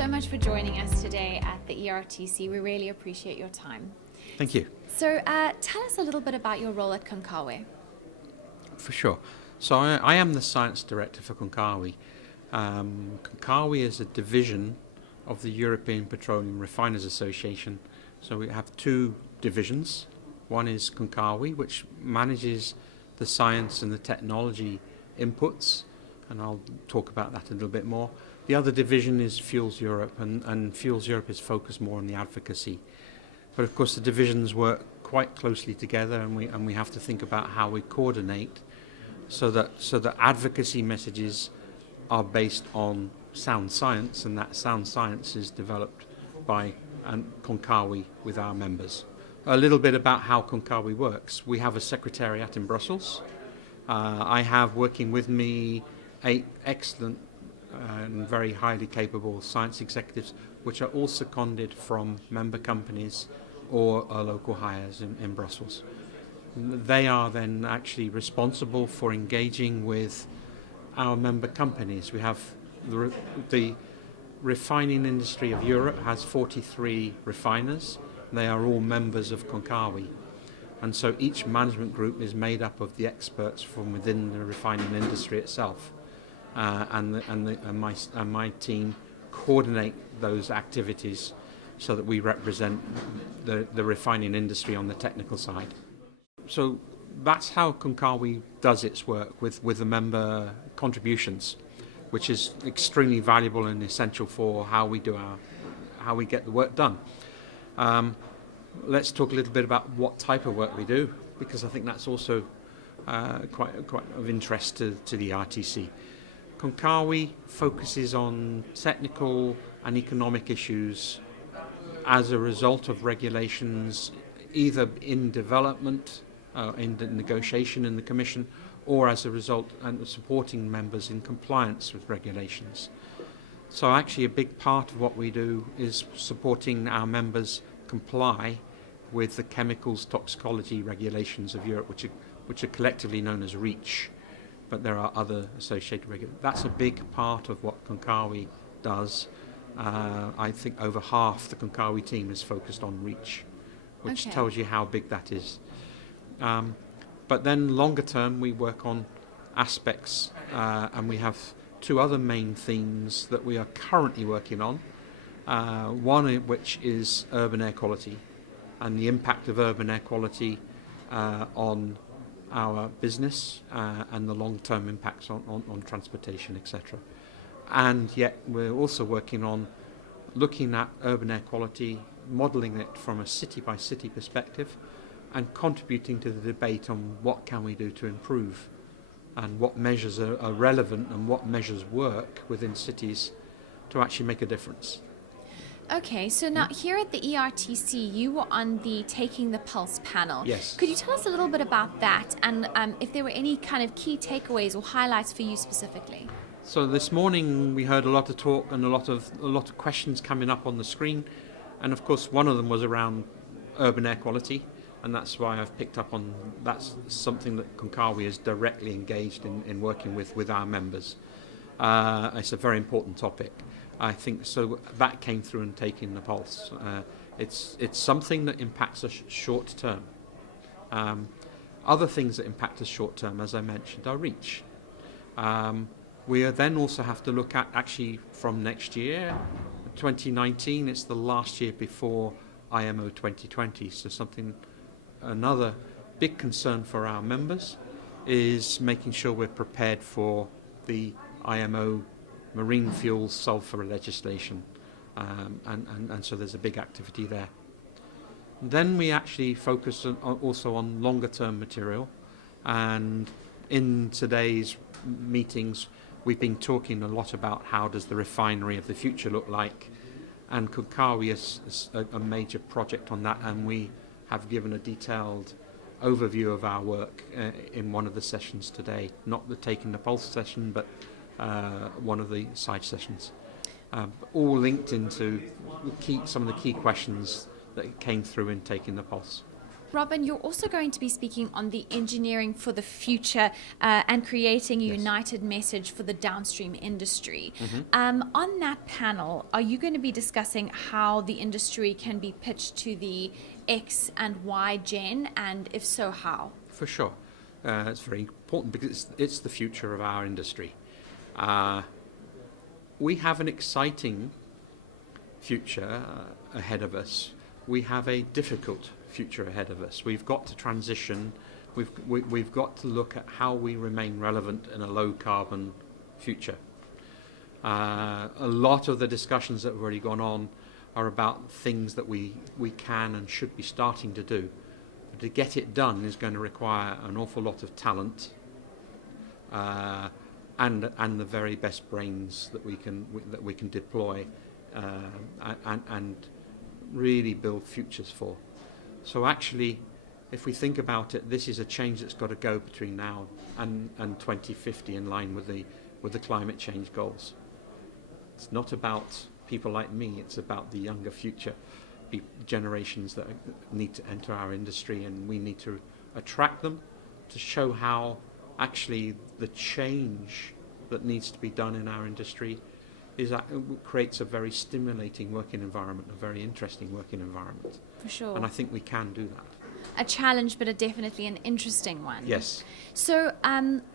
so much for joining us today at the ERTC. We really appreciate your time. Thank you. So tell us a little bit about your role at Concawe. For sure. So I am the Science Director for Concawe. Concawe is a division of the European Petroleum Refiners Association. So we have two divisions. One is Concawe, which manages the science and the technology inputs, and I'll talk about that a little bit more. The other division is Fuels Europe, and Fuels Europe is focused more on the advocacy. But of course the divisions work quite closely together, and we have to think about how we coordinate so that advocacy messages are based on sound science, and that sound science is developed by Concawe with our members. A little bit about how Concawe works. We have a secretariat in Brussels. I have working with me 8 excellent and very highly capable science executives, which are all seconded from member companies or local hires in Brussels. They are then actually responsible for engaging with our member companies. We have the refining industry of Europe has 43 refiners. They are all members of Concawe. And so each management group is made up of the experts from within the refining industry itself. And my team coordinate those activities so that we represent the refining industry on the technical side. So that's how Concawe does its work with the member contributions, which is extremely valuable and essential for how we get the work done. Let's talk a little bit about what type of work we do, because I think that's also quite of interest to the ERTC. Concawe focuses on technical and economic issues as a result of regulations, either in development, in the negotiation in the Commission, or as a result and supporting members in compliance with regulations. So actually a big part of what we do is supporting our members comply with the chemicals toxicology regulations of Europe, which are collectively known as REACH, but there are other associated regulations. That's a big part of what Concawe does. I think over half the Concawe team is focused on REACH, which tells you how big that is. But then longer term we work on aspects, and we have 2 other main themes that we are currently working on. One of which is urban air quality and the impact of urban air quality on our business and the long-term impacts on transportation, etc. And yet we're also working on looking at urban air quality, modelling it from a city-by-city perspective, and contributing to the debate on what can we do to improve and what measures are relevant and what measures work within cities to actually make a difference. Okay, so now here at the ERTC, you were on the Taking the Pulse panel. Yes. Could you tell us a little bit about that, and if there were any kind of key takeaways or highlights for you specifically? So this morning we heard a lot of talk and a lot of questions coming up on the screen, and of course one of them was around urban air quality, and that's why I've picked up on that's something that Concawe is directly engaged in working with our members. It's a very important topic. I think so that came through in Taking the Pulse. It's something that impacts us short term. Other things that impact us short term, as I mentioned, are REACH. We then also have to look at, actually from next year, 2019, it's the last year before IMO 2020, so another big concern for our members is making sure we're prepared for the IMO marine fuel sulfur legislation, and so there's a big activity there. Then we actually focus also on longer term material, and in today's meetings we've been talking a lot about how does the refinery of the future look like, and Concawe is a major project on that, and we have given a detailed overview of our work in one of the sessions today, not the Taking the Pulse session, but one of the side sessions, all linked into some of the key questions that came through in Taking the Pulse. Robin, you're also going to be speaking on the engineering for the future and creating a Yes. united message for the downstream industry. Mm-hmm. On that panel, are you going to be discussing how the industry can be pitched to the X and Y gen, and if so, how? For sure. It's very important because it's the future of our industry. We have an exciting future ahead of us. We have a difficult future ahead of us. We've got to transition. We've got to look at how we remain relevant in a low carbon future. A lot of the discussions that have already gone on are about things that we can and should be starting to do. But to get it done is going to require an awful lot of talent and the very best brains that we can deploy and really build futures for. So actually, if we think about it, this is a change that's got to go between now and 2050 in line with the climate change goals. It's not about people like me, it's about the younger future generations that need to enter our industry, and we need to attract them to show how actually the change that needs to be done in our industry creates a very stimulating working environment, a very interesting working environment. For sure. And I think we can do that. A challenge, but definitely an interesting one. Yes. So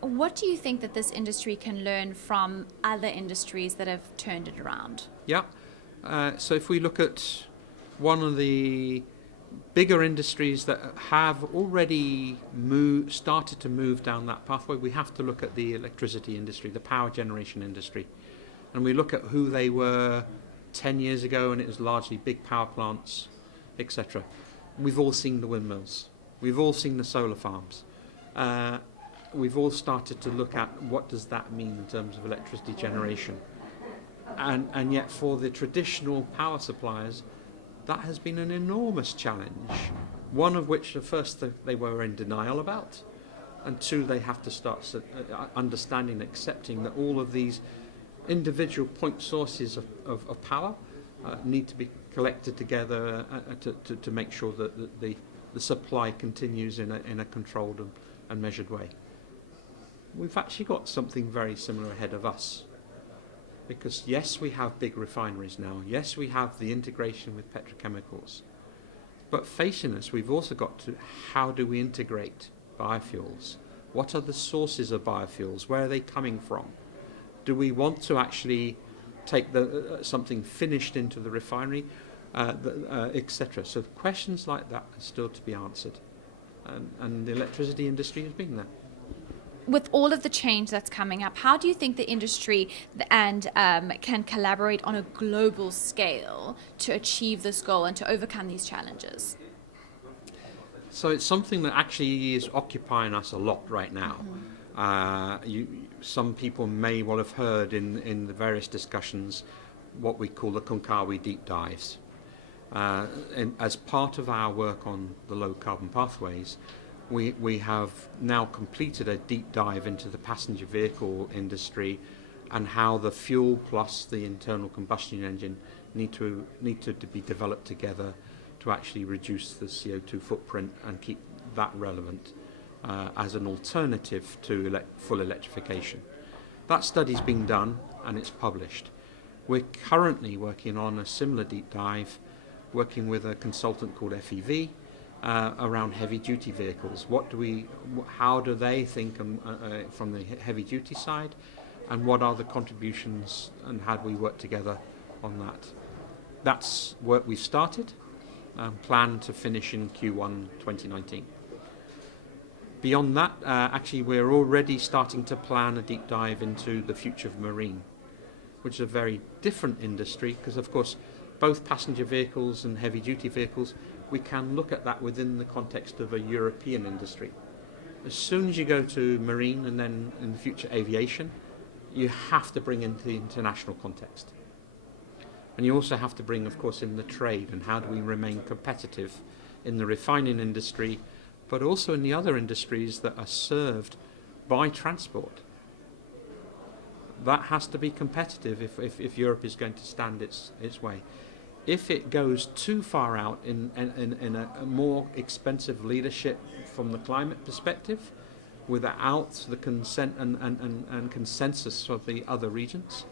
what do you think that this industry can learn from other industries that have turned it around? Yeah. So if we look at one of the bigger industries that have already started to move down that pathway, we have to look at the electricity industry, the power generation industry. And we look at who they were 10 years ago, and it was largely big power plants, etc. We've all seen the windmills. We've all seen the solar farms. We've all started to look at what does that mean in terms of electricity generation. And yet for the traditional power suppliers, that has been an enormous challenge. One of which, the first they were in denial about, and two, they have to start understanding, accepting that all of these individual point sources of power need to be collected together to make sure that the supply continues in a controlled and measured way. We've actually got something very similar ahead of us. Because yes, we have big refineries now. Yes, we have the integration with petrochemicals. But facing us, we've also got to, how do we integrate biofuels? What are the sources of biofuels? Where are they coming from? Do we want to actually take something finished into the refinery, etc.? So questions like that are still to be answered. And the electricity industry has been there. With all of the change that's coming up, how do you think the industry and can collaborate on a global scale to achieve this goal and to overcome these challenges? So it's something that actually is occupying us a lot right now. Some people may well have heard in the various discussions what we call the Concawe deep dives. And as part of our work on the low carbon pathways, we have now completed a deep dive into the passenger vehicle industry and how the fuel plus the internal combustion engine need to be developed together to actually reduce the CO2 footprint and keep that relevant as an alternative to full electrification. That study's been done and it's published. We're currently working on a similar deep dive, working with a consultant called FEV, around heavy-duty vehicles. How do they think from the heavy-duty side, and what are the contributions, and how do we work together on that? That's work we've started, plan to finish in Q1 2019. Beyond that, actually we're already starting to plan a deep dive into the future of marine, which is a very different industry, because of course both passenger vehicles and heavy-duty vehicles, we can look at that within the context of a European industry. As soon as you go to marine and then in the future aviation, you have to bring into the international context. And you also have to bring, of course, in the trade and how do we remain competitive in the refining industry, but also in the other industries that are served by transport. That has to be competitive if Europe is going to stand its way. If it goes too far out in a more expensive leadership from the climate perspective, without the consent and consensus of the other regions,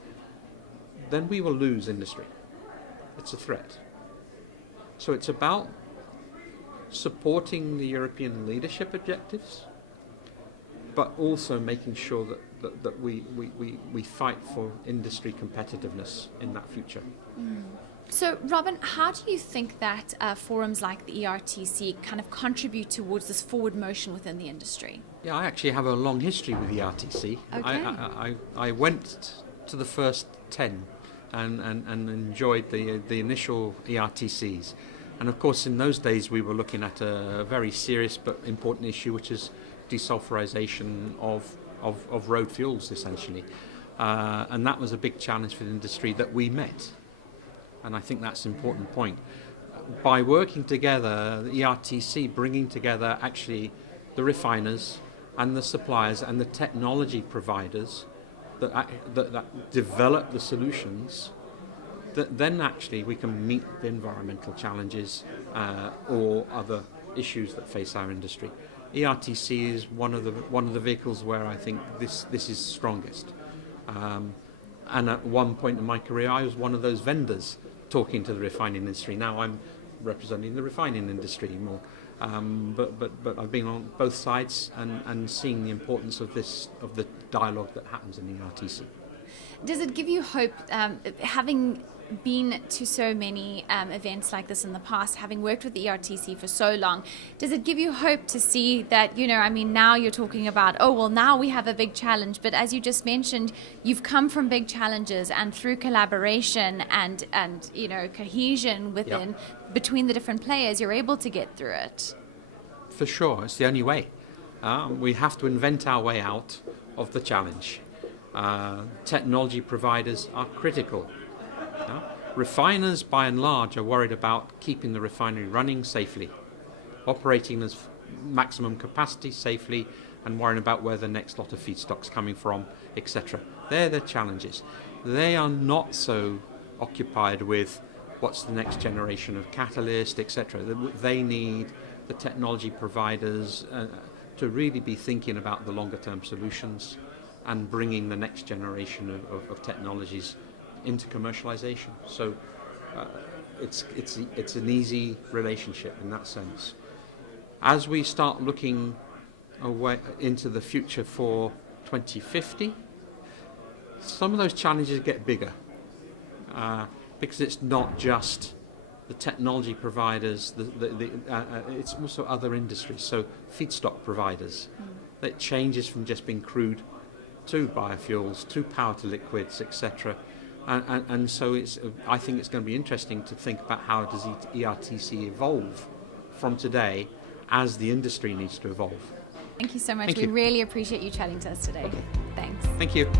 then we will lose industry. It's a threat. So it's about supporting the European leadership objectives, but also making sure that we fight for industry competitiveness in that future. So, Robin, how do you think that forums like the ERTC kind of contribute towards this forward motion within the industry? Yeah, I actually have a long history with the ERTC. Okay. I went to the first 10 and enjoyed the initial ERTCs. And of course, in those days, we were looking at a very serious but important issue, which is desulfurization of road fuels, essentially. And that was a big challenge for the industry that we met. And I think that's an important point. By working together, the ERTC bringing together actually the refiners and the suppliers and the technology providers that develop the solutions, that then actually we can meet the environmental challenges or other issues that face our industry. ERTC is one of the vehicles where I think this is strongest. And at one point in my career, I was one of those vendors talking to the refining industry. Now I'm representing the refining industry more, but I've been on both sides and seeing the importance of the dialogue that happens in the ERTC. Does it give you hope, having been to so many events like this in the past, having worked with the ERTC for so long, does it give you hope to see that, now you're talking about, now we have a big challenge, but as you just mentioned, you've come from big challenges, and through collaboration and cohesion between the different players, you're able to get through it? For sure, it's the only way. We have to invent our way out of the challenge. Technology providers are critical. Refiners, by and large, are worried about keeping the refinery running safely, operating as maximum capacity safely, and worrying about where the next lot of feedstock's coming from, etc. They're the challenges. They are not so occupied with what's the next generation of catalyst, etc. They need the technology providers to really be thinking about the longer-term solutions and bringing the next generation of technologies into commercialization. So it's an easy relationship in that sense. As we start looking away into the future for 2050, some of those challenges get bigger because it's not just the technology providers, it's also other industries, so feedstock providers. It changes from just being crude to biofuels, to power to liquids, etc. And so I think it's going to be interesting to think about how does ERTC evolve from today as the industry needs to evolve. Thank you so much. Thank We you. really appreciate you chatting to us today. Thanks. Thank you.